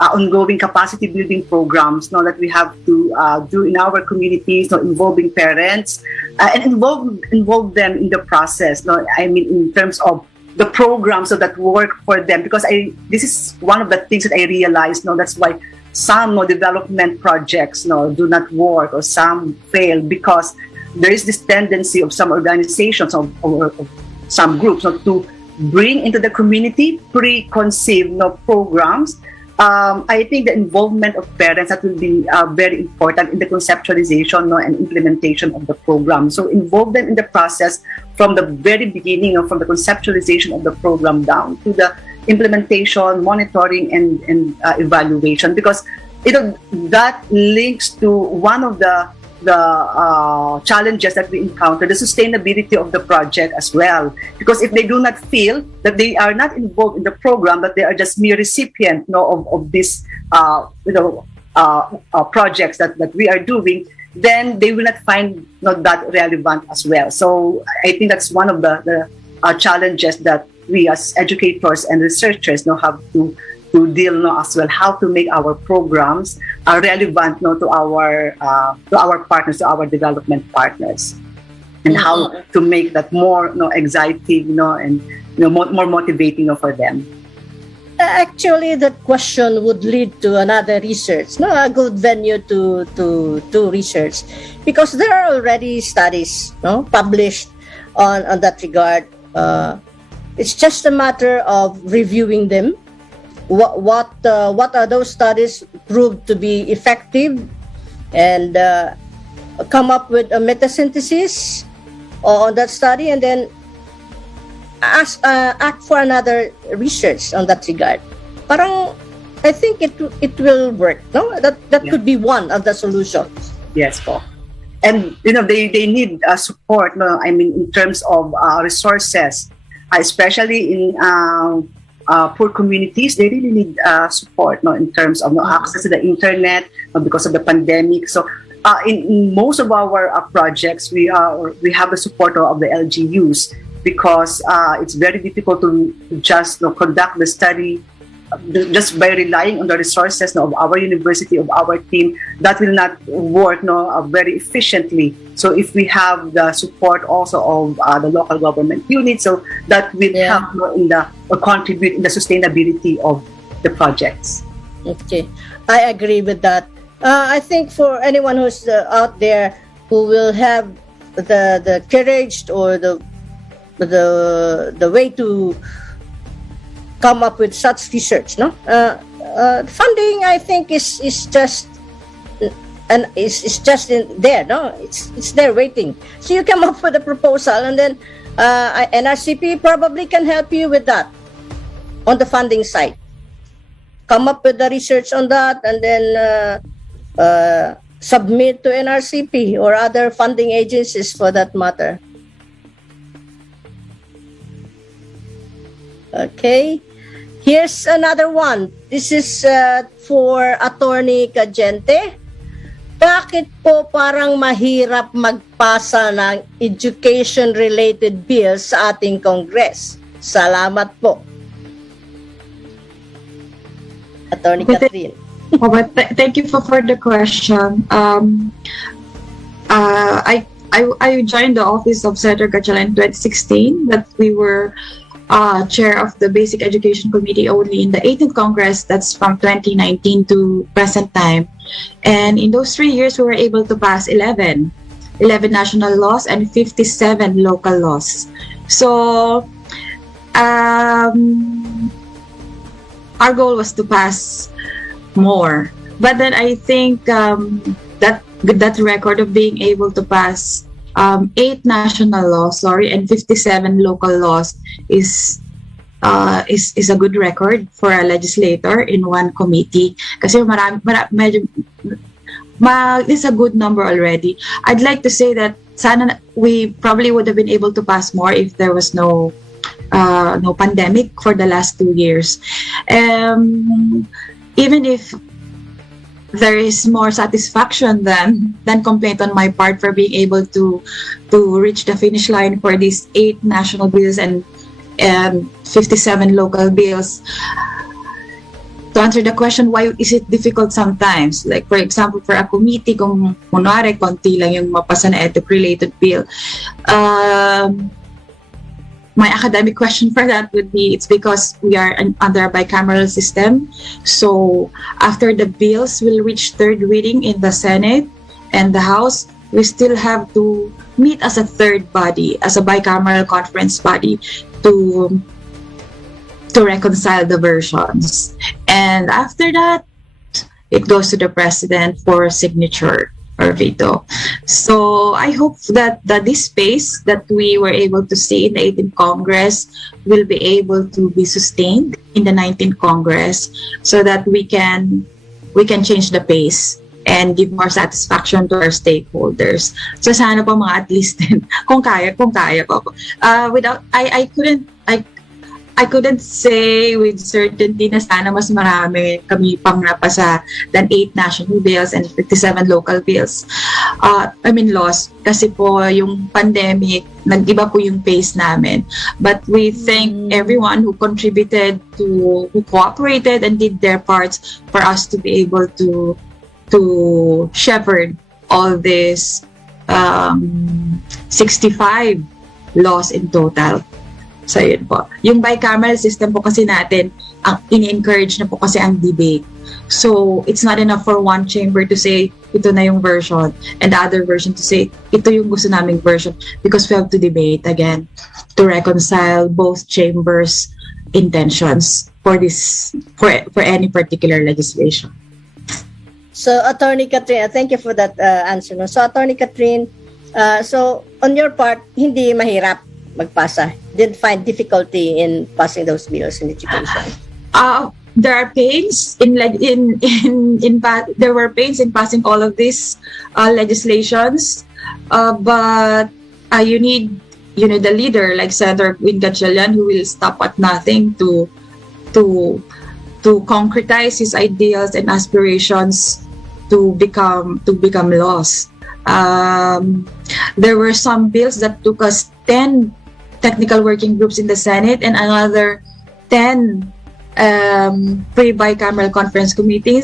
ongoing capacity building programs that we have to do in our communities, involving parents and involve them in the process. In terms of the programs that work for them, because this is one of the things that I realized. That's why some development projects do not work, or some fail, because there is this tendency of some organizations or some groups to bring into the community preconceived programs. I think the involvement of parents, that will be very important in the conceptualization and implementation of the program. So involve them in the process from the very beginning, from the conceptualization of the program down to the implementation, monitoring, and evaluation, because that links to one of the challenges that we encounter, the sustainability of the project as well. Because if they do not feel that they are not involved in the program, but they are just mere recipient of these projects that we are doing, then they will not find not that relevant as well. So I think that's one of the challenges that we as educators and researchers know have to deal as well, how to make our programs relevant to our partners, to our development partners, and how to make that more exciting and more motivating for them. Actually, that question would lead to another research, no, a good venue to research, because there are already studies, published on that regard. It's just a matter of reviewing them. What are those studies proved to be effective, and come up with a meta-synthesis on that study, and then act for another research on that regard. Parang I think it will work. No, that could be one of the solutions. Yes, po. And they need support. No, I mean in terms of resources, especially in poor communities, they really need support. No, in terms of access to the internet because of the pandemic. So in most of our projects, we have the support of the LGUs, because it's very difficult to just conduct the study just by relying on the resources of our university, of our team. That will not work very efficiently. So if we have the support also of the local government units, so that will help contribute in the sustainability of the projects. Okay, I agree with that. I think for anyone who's out there who will have the courage or the way to come up with such research, funding, I think is just in there, it's there waiting. So you come up with a proposal, and then NRCP probably can help you with that on the funding side. Come up with the research on that, and then submit to NRCP or other funding agencies for that matter. Okay, here's another one. This is for Attorney Cagente. Bakit po parang mahirap magpasa ng education-related bills sa ating Congress? Salamat po. Attorney Catherine. Thank you for the question. I joined the office of Senator Gatchalian in 2016, that we were chair of the Basic Education Committee only in the 18th Congress. That's from 2019 to present time. And in those 3 years, we were able to pass 11 national laws and 57 local laws. So our goal was to pass more. But then I think that record of being able to pass 8 national laws, and 57 local laws is a good record for a legislator in one committee. Kasi it's a good number already. I'd like to say that sana we probably would have been able to pass more if there was no pandemic for the last 2 years. Even if there is more satisfaction than complaint on my part for being able to reach the finish line for these 8 national bills and 57 local bills. To answer the question, why is it difficult sometimes? Like, for example, for a committee, kung kunwari, konti lang yung mapasa na EDUC-related bill, my academic question for that would be, it's because we are under a bicameral system. So after the bills will reach third reading in the Senate and the House, we still have to meet as a third body, as a bicameral conference body, to reconcile the versions. And after that, it goes to the president for signature or veto. So I hope that this space that we were able to see in the 18th Congress will be able to be sustained in the 19th Congress, so that we can change the pace and give more satisfaction to our stakeholders. So sana po mga at least din, kung kaya po. I couldn't say with certainty na sana mas marami kami pang napasa than 8 national bills and 57 local bills. Laws. Kasi po yung pandemic, nag-iba po yung pace namin. But we thank everyone who contributed, who cooperated and did their parts for us to be able to shepherd all this 65 laws in total. So yun po. Yung bicameral system po kasi natin, ang ini-encourage na po kasi ang debate. So it's not enough for one chamber to say ito na yung version and the other version to say ito yung gusto naming version, because we have to debate again to reconcile both chambers' intentions for any particular legislation. So, Attorney Catherine, thank you for that answer. No? So, Attorney Catherine, so on your part, hindi mahirap magpasa? Didn't find difficulty in passing those bills in education? There are pains there were pains in passing all of these legislations, but you need the leader like Senator Win Gatchalian, who will stop at nothing to concretize his ideals and aspirations to become laws. There were some bills that took us 10 technical working groups in the Senate and another 10 pre-bicameral conference committee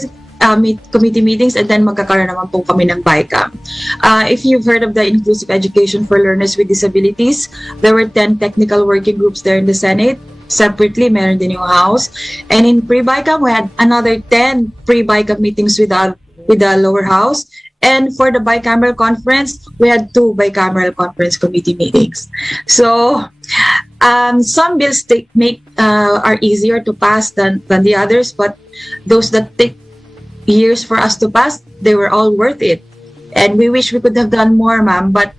meetings, and then magkakaroon naman po kami ng BICAM. If you've heard of the Inclusive Education for Learners with Disabilities, there were 10 technical working groups there in the Senate. Separately, meron din yung House. And in pre-BICAM, we had another 10 pre-BICAM meetings with the lower house. And for the bicameral conference, we had 2 bicameral conference committee meetings. So some bills are easier to pass than the others, but those that take years for us to pass, they were all worth it. And we wish we could have done more, ma'am. But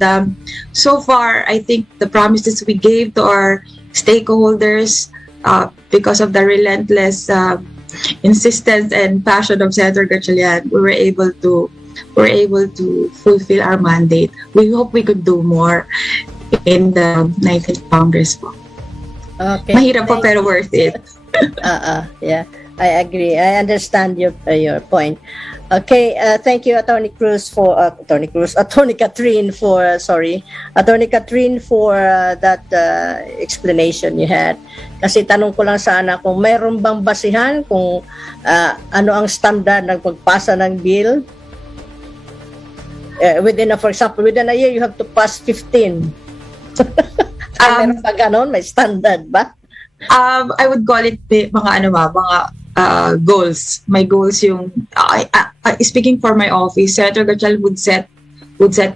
so far, I think the promises we gave to our stakeholders, because of the relentless insistence and passion of Senator Gatchalian, we were able to fulfill our mandate. We hope we could do more in the 19th Congress po. Okay. Mahirap po pero worth it. Yeah, I agree. I understand your point. Okay, thank you, Attorney Catherine for that explanation you had. Kasi tanong ko lang sana kung mayroon bang basihan kung ano ang standard ng pagpasa ng bill. For example, within a year, you have to pass 15. Meron ba ganon? May standard ba? I would call it mga goals. My goals yung speaking for my office, Senator Gatchalian would set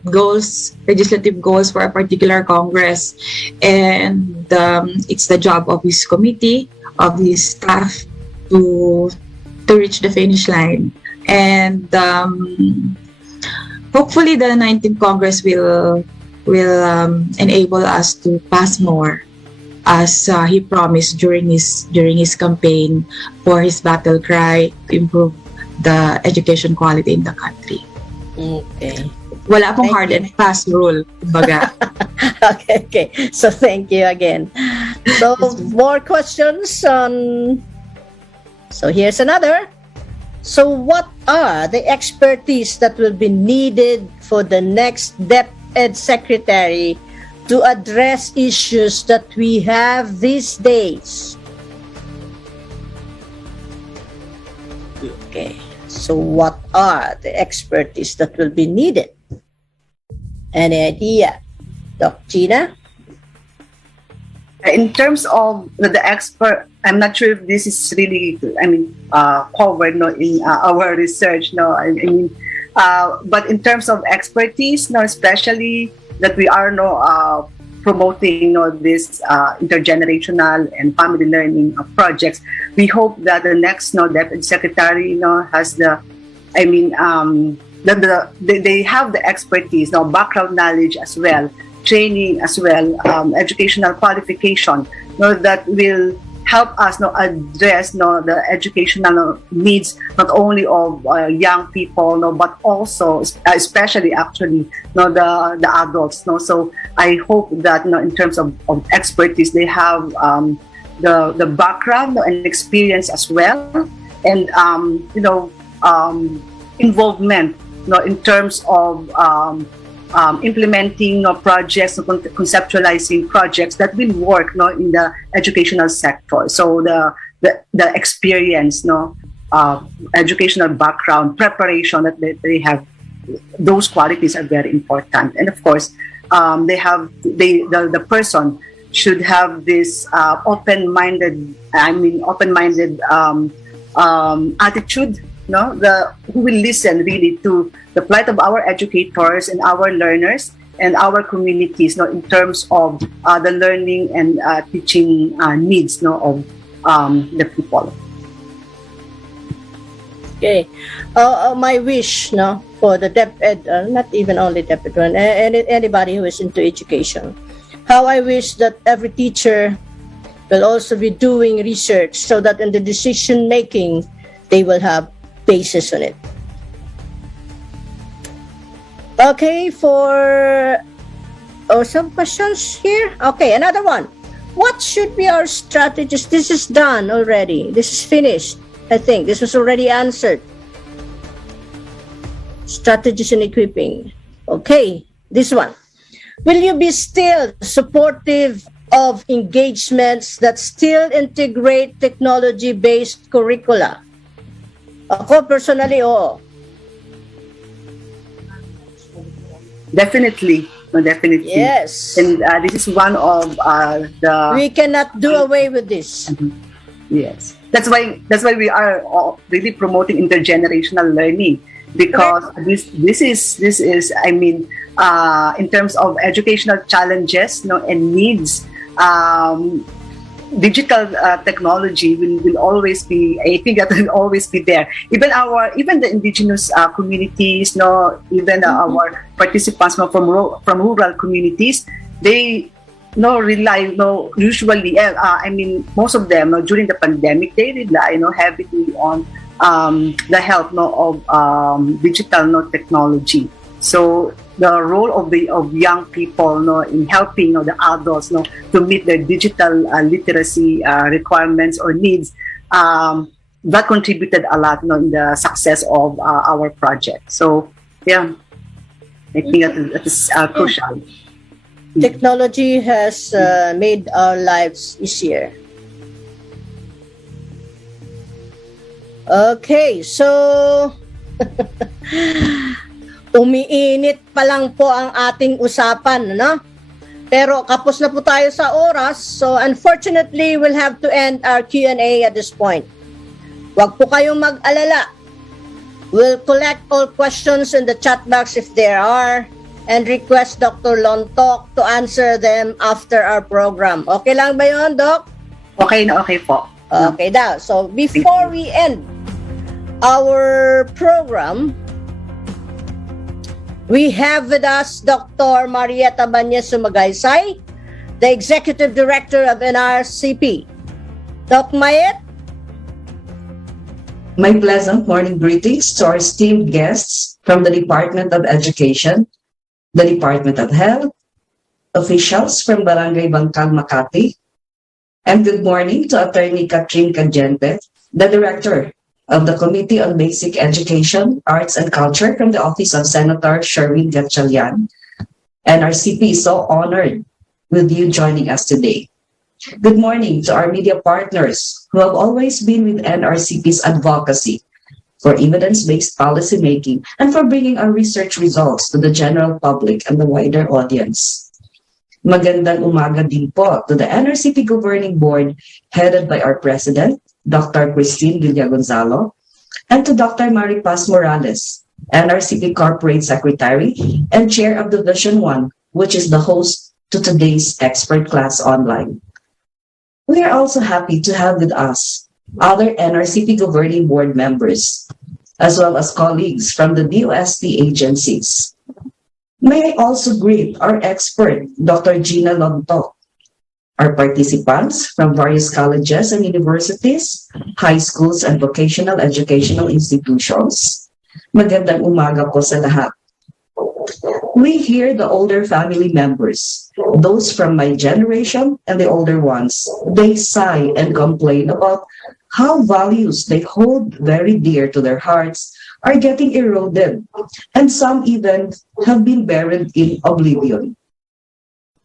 goals, legislative goals for a particular Congress, and it's the job of his committee, of his staff to reach the finish line. And hopefully the 19th Congress will enable us to pass more, as he promised during his campaign for his battle cry to improve the education quality in the country. Okay. Wala akong hard and fast rule, kumbaga. Okay. So thank you again. So more questions on. So here's another. So what are the expertise that will be needed for the next DepEd Secretary to address issues that we have these days? Okay, so what are the expertise that will be needed? Any idea? Doc Gina? In terms of the expert, I'm not sure if this is really, covered in our research. But in terms of expertise, especially that we are promoting this intergenerational and family learning projects, we hope that the next DepEd Secretary has they have the expertise, background knowledge as well, training as well, educational qualification, that will help us address the educational needs not only of young people, but also especially actually the adults. So I hope that in terms of expertise, they have the background and experience as well, and involvement, in terms of implementing projects, conceptualizing projects that will work, in the educational sector. So the experience, educational background, preparation that they have, those qualities are very important. And of course, the person should have this open-minded attitude, who will listen really to the plight of our educators and our learners and our communities, in terms of the learning and teaching needs, of the people. Okay. My wish, for the DepEd, not even only DepEd, anybody who is into education, how I wish that every teacher will also be doing research so that in the decision making, they will have basis on it. Okay, for some questions here. Okay, another one. What should be our strategies? This is done already. This is finished. I think this was already answered. Strategies and equipping. Okay, this one. Will you be still supportive of engagements that still integrate technology-based curricula? Ako personally, oo. Definitely. Definitely. Yes. And this is one of the... We cannot do away with this. Yes. That's why we are really promoting intergenerational learning, because this is in terms of educational challenges, and needs, digital technology will always be, I think that will always be there. Even the indigenous communities, even our participants from rural communities, they rely, usually, most of them, during the pandemic, they rely, heavily on the help, of digital, technology. So the role of young people, in helping, the adults, to meet their digital literacy requirements or needs, that contributed a lot, in the success of our project. So yeah, I think that is crucial. Technology has made our lives easier. Okay, so umiinit pa lang po ang ating usapan, Pero kapos na po tayo sa oras, so unfortunately, we'll have to end our Q&A at this point. Huwag po kayong mag-alala. We'll collect all questions in the chat box if there are, and request Dr. Lontok to answer them after our program. Okay lang ba yun, Doc? Okay na okay po. Okay daw. So before we end our program, we have with us Dr. Marieta Bañez Sumagaysay, the Executive Director of NRCP. Doc Mayet? My pleasant morning greetings to our esteemed guests from the Department of Education, the Department of Health, officials from Barangay Bangkal, Makati, and good morning to Attorney Catherine Cagente, the Director of the Committee on Basic Education, Arts and Culture from the Office of Senator Sherwin Gatchalian. NRCP is so honored with you joining us today. Good morning to our media partners who have always been with NRCP's advocacy for evidence-based policymaking and for bringing our research results to the general public and the wider audience. Magandang umaga din po to the NRCP Governing Board headed by our President, Dr. Christine Villagonzalo, and to Dr. Maripaz Morales, NRCP Corporate Secretary and Chair of Division 1, which is the host to today's expert class online. We are also happy to have with us other NRCP Governing Board members, as well as colleagues from the DOST agencies. May I also greet our expert, Dr. Gina Lontok, our participants from various colleges and universities, high schools and vocational educational institutions. Magandang umaga po sa lahat. We hear the older family members, those from my generation and the older ones. They sigh and complain about how values they hold very dear to their hearts are getting eroded, and some even have been buried in oblivion.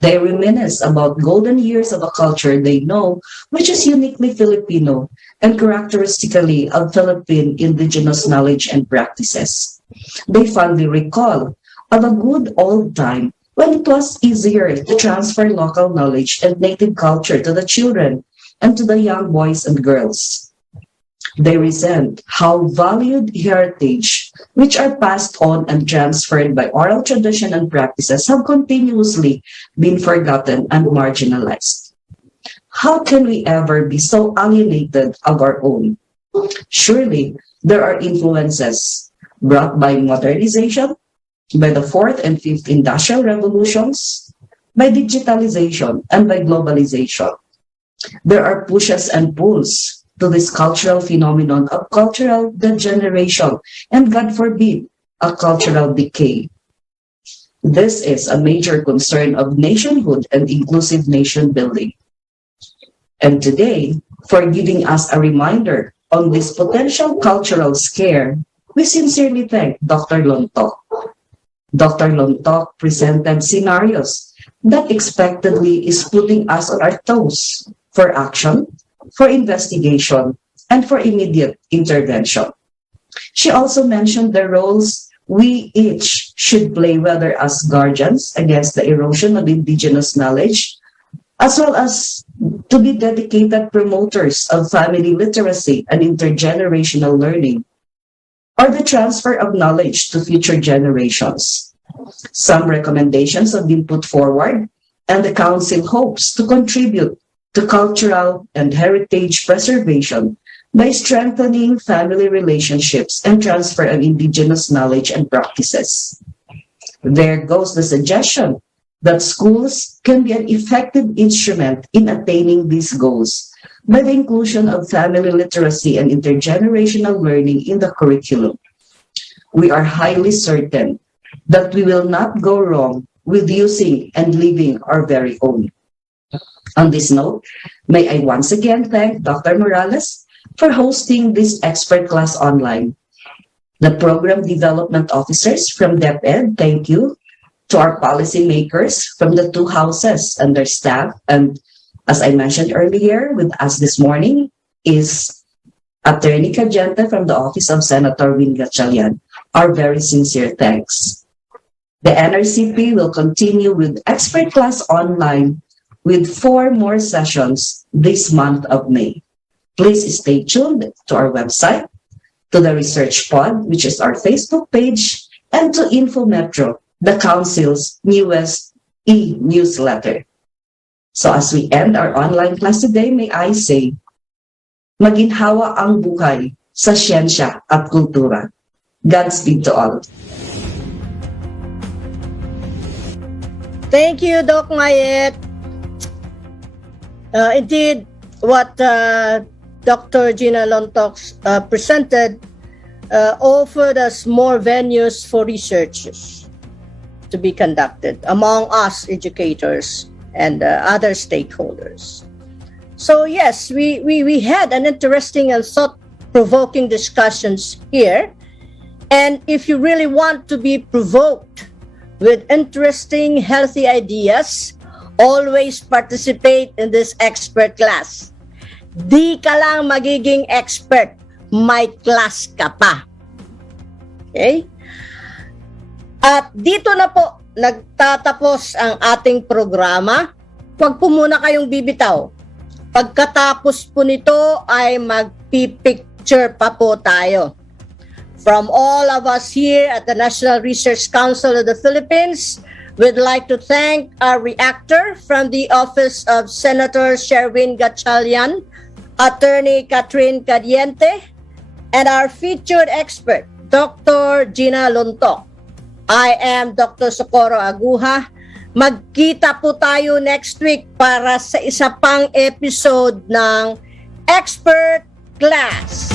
They reminisce about golden years of a culture they know, which is uniquely Filipino and characteristically of Philippine indigenous knowledge and practices. They fondly recall of a good old time when it was easier to transfer local knowledge and native culture to the children and to the young boys and girls. They resent how valued heritage, which are passed on and transferred by oral tradition and practices, have continuously been forgotten and marginalized. How can we ever be so alienated of our own? Surely there are influences brought by modernization, by the fourth and fifth industrial revolutions, by digitalization, and by globalization. There are pushes and pulls to this cultural phenomenon of cultural degeneration and, God forbid, a cultural decay. This is a major concern of nationhood and inclusive nation building. And today, for giving us a reminder on this potential cultural scare, we sincerely thank Dr. Lontok. Dr. Lontok presented scenarios that expectedly is putting us on our toes for action, for investigation, and for immediate intervention. She also mentioned the roles we each should play, whether as guardians against the erosion of indigenous knowledge, as well as to be dedicated promoters of family literacy and intergenerational learning, or the transfer of knowledge to future generations. Some recommendations have been put forward, and the Council hopes to contribute to cultural and heritage preservation by strengthening family relationships and transfer of indigenous knowledge and practices. There goes the suggestion that schools can be an effective instrument in attaining these goals by the inclusion of family literacy and intergenerational learning in the curriculum. We are highly certain that we will not go wrong with using and living our very own. On this note, may I once again thank Dr. Morales for hosting this expert class online. The program development officers from DepEd, thank you. To our policymakers from the two houses and their staff, and as I mentioned earlier, with us this morning is Attorney Cajente from the Office of Senator Win Gatchalian. Our very sincere thanks. The NRCP will continue with expert class online with 4 more sessions this month of May. Please stay tuned to our website, to the Research Pod, which is our Facebook page, and to InfoMetro, the Council's newest e-newsletter. So as we end our online class today, may I say, maginhawa ang buhay sa siyensya at kultura. Godspeed to all. Thank you, Doc Mayet. Indeed, what Dr. Gina Lontok presented offered us more venues for researches to be conducted among us educators and other stakeholders. So yes, we had an interesting and thought-provoking discussions here. And if you really want to be provoked with interesting, healthy ideas, always participate in this expert class. Di ka lang magiging expert, may class ka pa. Okay? At dito na po nagtatapos ang ating programa. Huwag po muna kayong bibitaw. Pagkatapos po nito ay magpipicture pa po tayo. From all of us here at the National Research Council of the Philippines, we'd like to thank our reactor from the Office of Senator Sherwin Gatchalian, Attorney Catherine Cadiente, and our featured expert, Dr. Gina Lontok. I am Dr. Socorro Aguja. Magkita po tayo next week para sa isa pang episode ng Expert Class.